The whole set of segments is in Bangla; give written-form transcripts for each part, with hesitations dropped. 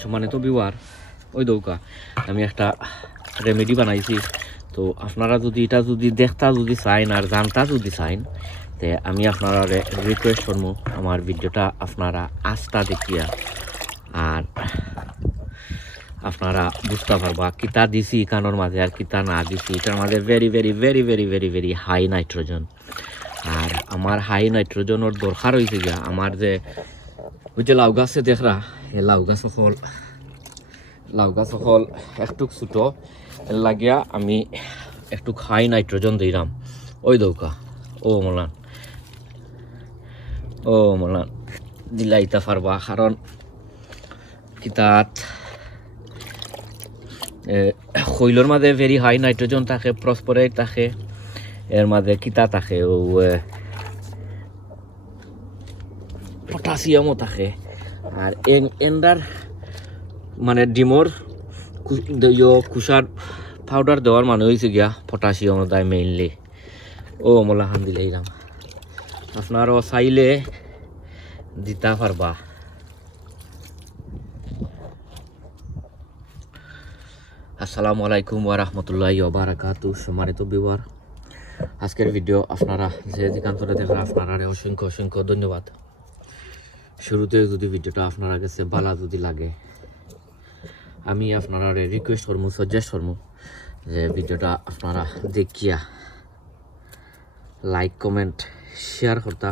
সম্মানিত ভিউয়ার, ওই দৌকা আমি একটা রেমেডি বানাইছি। তো আপনারা যদি এটা যদি দেখতা যদি চাইন আর জানতা যদি চাইন, তে আমি আপনারা রিকোয়েস্ট করবো আমার ভিডিওটা আপনারা আস্থা দেখিয়া আর আপনারা বুঝতে পারবা কিতা দিছি কানোর মাঝে আর কিতা না দিছি। এটার মাঝে very very very very very very high nitrogen. আর আমার হাই নাইট্রোজেনের দরকার হয়েছে গিয়া আমার যে ওই যে লাউ গাছে দেখরা, এই লাউ গাছ সকল একটু ছোটো লাগিয়া আমি একটু হাই নাইট্রোজেন দিলাম। ওই দৌকা ও মলান দিলাইতা পারবা, কারণ কিতাত শৈলর মাঝে ভেরি হাই নাইট্রোজেন থাকে, প্রসপরেট থাকে, এর মাঝে কিতা থাকে ও পটাশিয়ামও থাকে। আর এন্ডার মানে ডিমর কুষার পাউডার দেওয়ার মানে হয়েছে গিয়া পটাশিয়াম দেয় মেইনলি। ও মলাহান দিলাম, আপনারও চাইলে দিতা পারবা। আসসালামু আলাইকুম ওয়া রাহমাতুল্লাহি ওয়া বারাকাতুহু। সম্মানিত ভিউয়ার, আজকের ভিডিও আপনারা যে যেখান থেকে দেখেন আপনারা অসংখ্য অসংখ্য ধন্যবাদ। শুরুতে যদি ভিডিওটা আপনারা কাছে ভালো যদি লাগে, আমি আপনারা রিকোয়েস্ট করবো, সাজেস্ট করবো যে ভিডিওটা আপনারা দেখিয়া লাইক কমেন্ট শেয়ার করতা।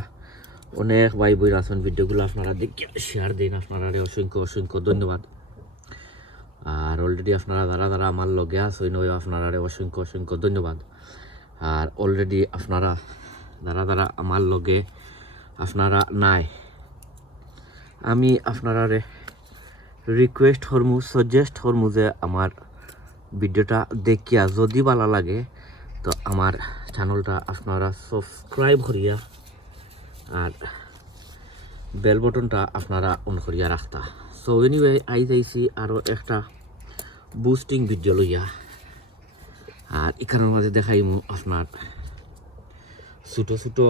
অনেক ভাই বই আছেন ভিডিওগুলো আপনারা দেখিয়া শেয়ার দিন, আপনারা অসংখ্য অসংখ্য ধন্যবাদ। আর অলরেডি আপনারা যারা আমার লগে আছেন আপনারা অসংখ্য অসংখ্য ধন্যবাদ। আর অলরেডি আপনারা যারা আমার লগে আপনারা নাই, আমি আপনারা রিকোয়েস্ট করমু, সাজেস্ট করমু যে আমার ভিডিওটা দেখিয়া যদি ভালো লাগে তো আমার চ্যানেলটা আপনারা সাবস্ক্রাইব করিয়া আর বেল বটনটা আপনারা অন করিয়া রাখতা। সো এনিওয়ে আই যাইছি আরও একটা বুস্টিং ভিডিও লইয়া। আর এখানের মাঝে দেখাইমু আপনার ছোটো ছোটো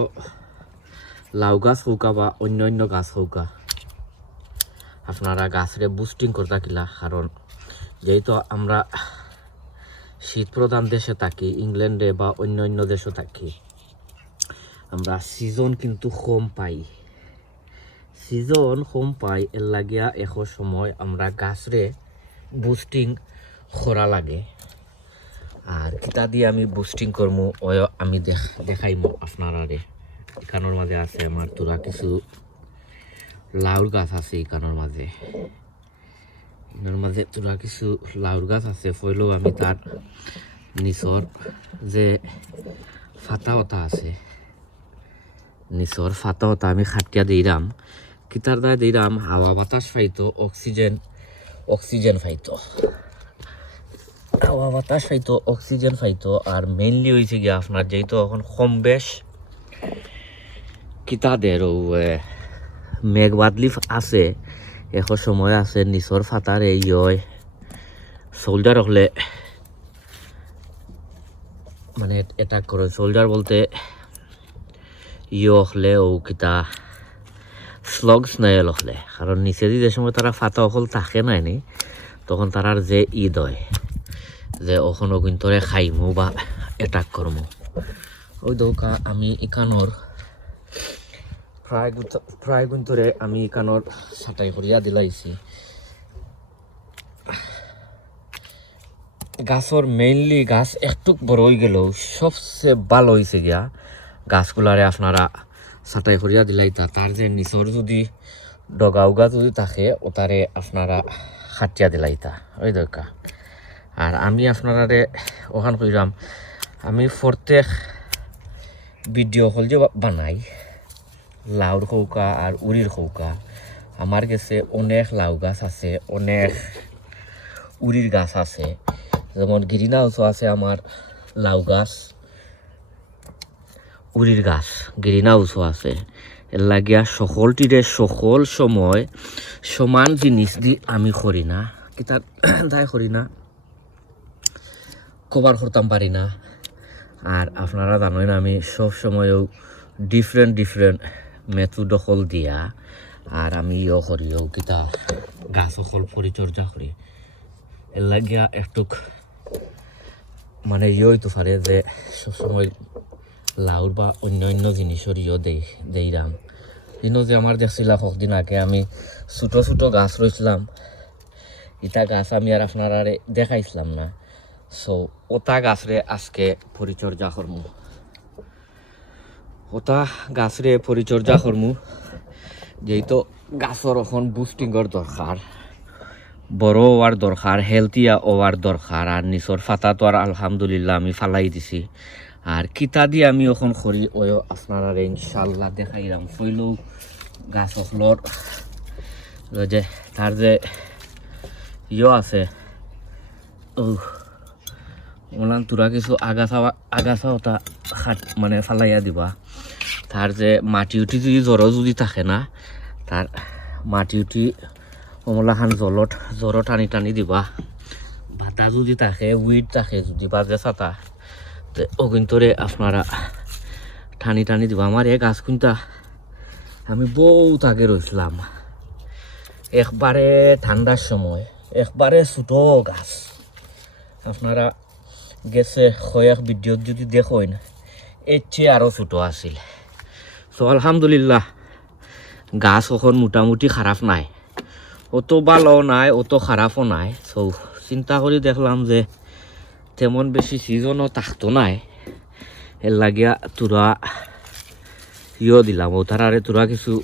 লাউ গাছ হৌকা বা অন্য গাছ হৌকা আপনারা গাছরে বুস্টিং করতে কিলা। কারণ যেহেতু আমরা শীত প্রধান দেশে থাকি, ইংল্যান্ডে বা অন্য দেশে থাকি, আমরা সিজন কিন্তু কম পাই, এর লাগিয়া এখন সময় আমরা গাছরে বুস্টিং করা লাগে। আর কিতা দিয়ে আমি বুস্টিং করবো আমি দেখাইমু আপনারা। এখানোর মাঝে আছে আমার তোরা কিছু লাউর গাছ আছে, এখানোর মাঝে তোরা কিছু লাউর গাছ আছে। ফইলেও আমি তার নিচর যে ফাতা আছে, নিচর ফাতা আমি খাটিয়া দিলাম, কিতার দায় দিলাম হাওয়া বাতাস পাইতো, অক্সিজেন পাইতো, হাওয়া বাতাস পাইতো, অক্সিজেন পাইতো। আর মেইনলি হয়েছে গিয়ে আপনার যেহেতু এখন কম বেশ কিতাদের মেঘ বাদলি আছে, এখন সময় আছে নিচর ফাতার এই সোলজার হলে মানে অ্যাটাক করে। সোলজার বলতে হলে ও কিতা স্লগস নাই হলে, কারণ নিচে যে সময় তারা ফাতা অকল থাকে নাইনি, তখন তারার যে হয় যে ওখানে কিন্তু খাইমু বা অ্যাটাক করমু। ওই দৌকা আমি এখানোর প্রায় গুন্তরে আমি এখানোর ছাটাই করিয়া দিলাইছি। গাছর মেইনলি গাছ একটু বড় হয়ে গেলেও সবচেয়ে ভালো হয়েছে গিয়া গাছগুলারে আপনারা ছাটাই করিয়া দিলাইতা। তার যে নিচর যদি ডগা উগা যদি থাকে ওটারে আপনারা খাটিয়া দিলাইতা, ওই দরকার। আর আমি আপনারা ওখান কইরাম, আমি প্রত্যেক ভিডিও হল যে বানাই লাউর খৌকা আর উড়ির খৌকা, আমার কাছে অনেক লাউ গাছ আছে, অনেক উড়ির গাছ আছে। যেমন গ্রিন হাউসও আছে আমার লাউ গাছ, উড়ির গাছ, গ্রিন হাউসও আছে। এর লাগিয়া সকলটিরে সকল সময় সমান জিনিস দি আমি করি না, কিতার দায় করি না, কভার করতাম পারি না। আর আপনারা জানেন আমি সব সময়ও ডিফারেন্ট মেথড দখল দিয়া আর আমি করিও কিতা গাছ সকল পরিচর্যা করি এর লাগিয়া একটু মানে হইতে পারে যে সবসময় লাউর বা অন্য জিনিসের দেইরাম কিন্তু যে আমার দেখছিলাম কয়েকদিন আগে আমি ছোটো ছোটো গাছ রয়েছিলাম ইটা গাছ আমি আর আপনারা দেখাইছিলাম না সো ওটা গাছরে আজকে পরিচর্যা করমু ওটা গাছরে পরিচর্যা করমু যেহেতু গাছর এখন বুস্টিংয়ের দরকার বড় হওয়ার দরকার হেলথি হওয়ার দরকার আর নিচর ফাতা তো আর আলহামদুলিল্লাহ আমি ফালাই দিছি আর কিতা দিয়ে আমি এখন করি ওই আপনারা ইনশাল্লাহ দেখাইলাম ফইলেও গাছ সকলর যে তার যে আছে ওলান তোরা কিছু আগাছা ওটা মানে ফালাইয়া দিবা তার যে মাটি উঠি যদি যদি থাকে না তার মাটি উঠি কমলাখান জল টানি টানি দিবা ভাতা যদি থাকে উইড থাকে যদি বাজে ছাতা তো অগিন্তরে আপনারা টানি টানি দিবা আমার এই গাছ কোনটা আমি বহুত আগে রয়েছিলাম একবারে ঠান্ডার সময় একবারে ছোটো গাছ আপনারা গেছে কয়েক ভিডিওত যদি দেখেন এর চেয়ে আরও ছোটো আছিল তো আলহামদুলিল্লাহ গাছ এখন মোটামুটি খারাপ নাই অত ভালো নাই অত খারাপও নাই সো চিন্তা করে দেখলাম যে তেমন বেশি সিজনও থাকতো নাই এর লাগিয়া তোরা দিলাম ও তারারে তোরা কিছু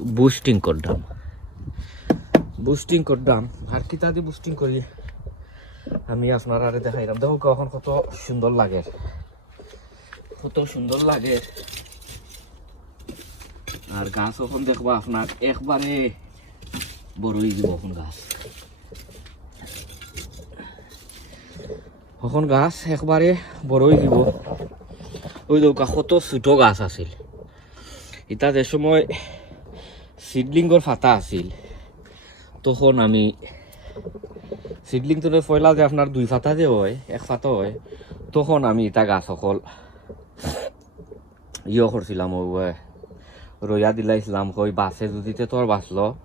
বুস্টিং করতাম আর কিতা দিয়ে বুস্টিং করি আমি আপনারা দেখাইলাম দেখো এখন কত সুন্দর লাগে আর গাছ এখন দেখবো আপনার একবারে বড়ই দিব এখন গাছ একবারে বড়ই দিব ওই দৌকা কত ছোট গাছ আছিল এটা যে সময় সিডলিংর ফাতা আছিল তখন আমি সিডলিং তো পয়লা যে আপনার দুই ফাতা যে হয় এক ফাতা হয় তখন আমি এটা গাছ সকল করছিলাম রইয়া দিলাইছিলাম কই বাসে যদি তে তো আর বাঁচলো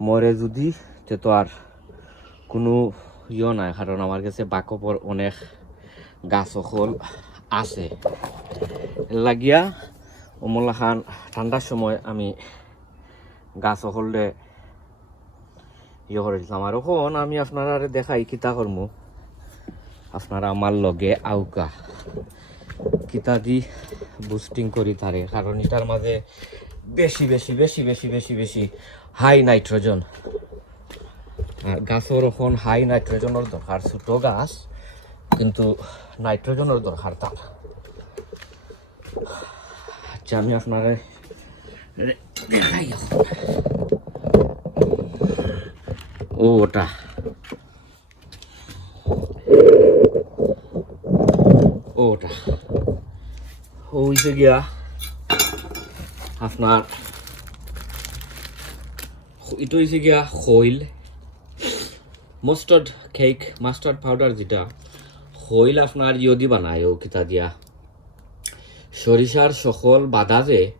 মরে যদি তে তো আর কোনো নাই কারণ আমার কাছে বাকপর অনেক গাছ সকল আছে লাগিয়া অমলাখান ঠান্ডার সময় আমি গাছ সকলে করেছিলাম আর এখন আমি আপনারা দেখাই কিতা করমু আপনারা আমার লগে আউকা কিতা দি বুস্টিং করি তারে কারণ এটার মাঝে বেশি বেশি বেশি বেশি বেশি বেশি হাই নাইট্রোজেন আর গাছের এখন হাই নাইট্রোজেনের দরকার ছোট গাছ কিন্তু নাইট্রোজেনের দরকার তার আচ্ছা আমি আপনারা দেখাই এখন ওটা হইছে গিয়া আপনার এটা হয়েছে গিয়া খৈল মাস্টার্ড পাউডার যেটা খৈল আপনার ইয়দি বানায় ও কিতা দিয়া সরিষার সকল বাধা যে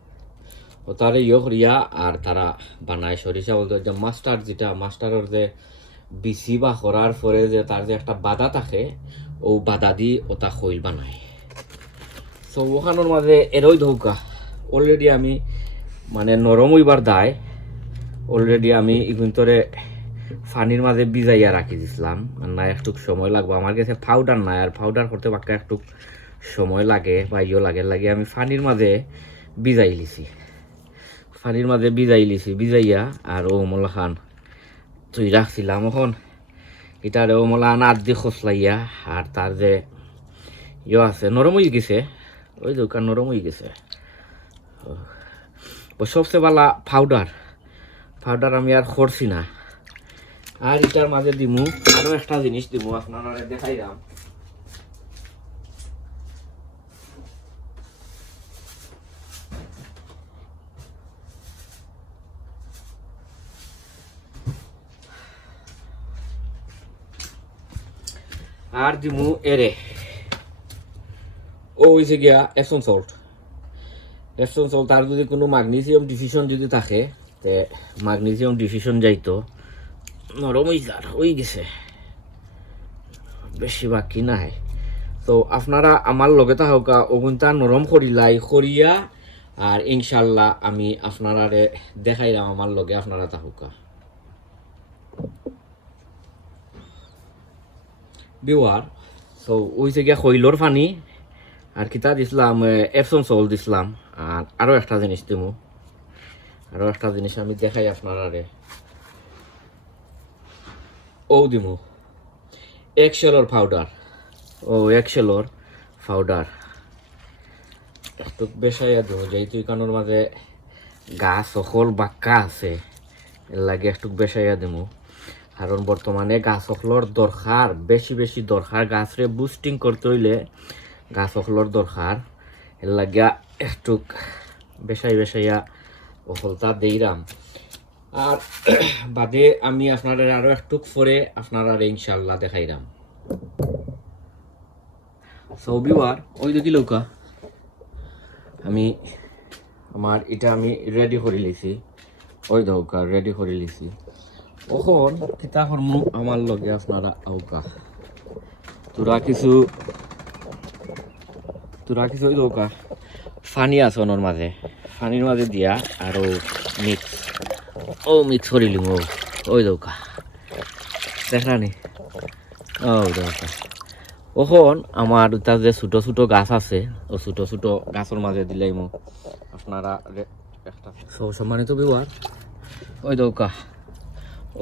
ও তারা করিয়া আর তারা বানায় সরিষা বলতে যে মাস্টার্ড যেটা মাস্টারের যে বিচি বা করার পরে যে তার যে একটা বাধা থাকে ও বাধা দি ওটা খৈল বানায় সো ওখানোর মাঝে এরই ধৌকা অলরেডি আমি মানে নরম হইবার দায় অলরেডি আমি ইগুন্তরে পানির মাঝে ভিজাইয়া রাখি দিছিলাম আর না একটু সময় লাগবে আমার কাছে পাউডার নাই আর পাউডার করতে বাক্কা একটু সময় লাগে বা লাগে আমি পানির মাঝে ভিজাই লিছি ভিজাইয়া আর ও মলাখান তুই রাখছিলাম এখন এটারে ও মলাখান আট দিয়ে খসলাইয়া আর তার যে আছে নরম হয়ে গেছে ওই দোকান নরম হয়ে গেছে সবচেয়ে ভালো পাউডার আমি আর করছি না আর এটার মাঝে দিমু আরো একটা জিনিস দিমু আপনারা দেখাইলাম আর দিমু এরে ও হয়েছে গিয়া এপসম সল্ট তার যদি কোনো ম্যাগনেসিয়াম ডিফিশন যদি থাকে তে ম্যাগনেসিয়াম ডিফিশন যাইতো নরম হয়ে গেছে, বেশি বাকি নাই। তো আপনারা আমার লগে থাকা ওগুনটা নরম করিলাই করিয়া আর ইনশাল্লাহ আমি আপনারারে দেখাইলাম আমার লগে আপনারা থাকুকা। বিওয়ার তো ওই যে গিয়া খৈলর পানি আর কিতা দিছিলাম, এপসম সল দিছিলাম। আর আরও একটা জিনিস দিমু, আরও একটা জিনিস আমি দেখাই আপনারারে। ও দিমু এক্সেলর পাউডার, ও এক্সেলর পাউডার একটু বেসাইয়া দেবো, যেহেতু এখানোর মাঝে গাছ সকল বাক্কা আছে, এর লাগে একটু বেসাইয়া দেবো। কারণ বর্তমানে গাছ সকলর দরকার, বেশি বেশি দরকার, গাছরে বুস্টিং করতে হইলে গাছ সকলর দরকার। এর লাগিয়া একটু বেসাইয়া ওখলতা দেইরাম। আর বাদে আমি আপনারা আরও একটু পরে আপনারা ইনশাল্লাহ দেখাইরাম। সৌবিওয়ার ওই দেখি লৌকা আমি আমার এটা আমি রেডি করে লিছি, ওই দৌকা রেডি করে লিছি। ওখন কিতা করমু আমার লগে আপনারা আউকা। তোরা কিছু ওই দৌকা ফানি আছে ওনার মাঝে, ফানির মাঝে দিয়া আরো মিক্স করিলিম। ওই দৌকা দেখলানি, ও দৌকা। ওখন আমার এটা যে ছোট ছোট গাছ আছে, ও ছোট ছোট গাছের মাঝে দিলাই মো আপনারা একটা সম্মানিত বিওয়ার। ওই দৌকা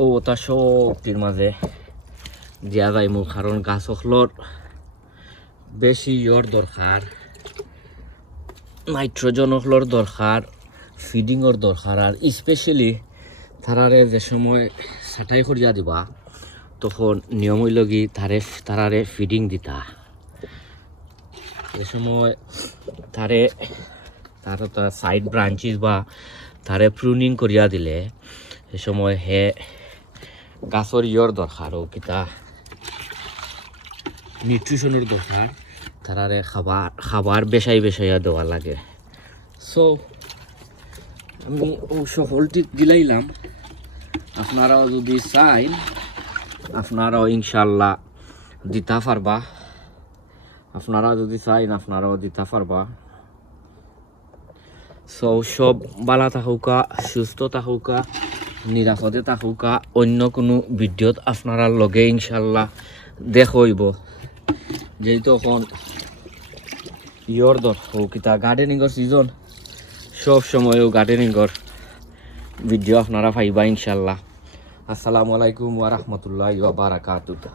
ও ওটা শক্তির মাঝে দিয়া যায় মো, কারণ গাছ সকলর বেশি ইয়র দরকার, নাইট্রোজেন সকলর দরকার, ফিডিংর দরকার। আর স্পেশালি তারারে যে সময় ছাটাই করিয়া দিবা তখন নিয়ম হইল কি তারারে ফিডিং দিতা। যে সময় তার সাইড ব্রাঞ্চিস বা তারে প্রুনিং করিয়া দিলে সে সময় হে গাছর ইয়র দরকার, ও কিতা নিউট্রিশনের দরকার, তারারে খাবার বেসাইয়া দেওয়া লাগে। সো আমি ও সকলটি দিলাইলাম। আপনারাও যদি চাইন আপনারাও ইনশাল্লাহ দিতে পারবা, আপনারা যদি চাইন আপনারাও দিতে পারবা। সো সব বালা থাকুকা, সুস্থ থাকুকা, নিরাপদে থাকুকা। অন্য কোনো ভিডিওত আপনারা লগে ইনশাল্লাহ দেখইব, যেহেতু এখন ইয়র কিতা গার্ডেনিংর সিজন, সব সময়ও গার্ডেনিংর ভিডিও আপনারা পাইবা ইনশাল্লাহ। আসসালামু আলাইকুম ওয়া রাহমাতুল্লাহি ওয়া বারাকাতুহু।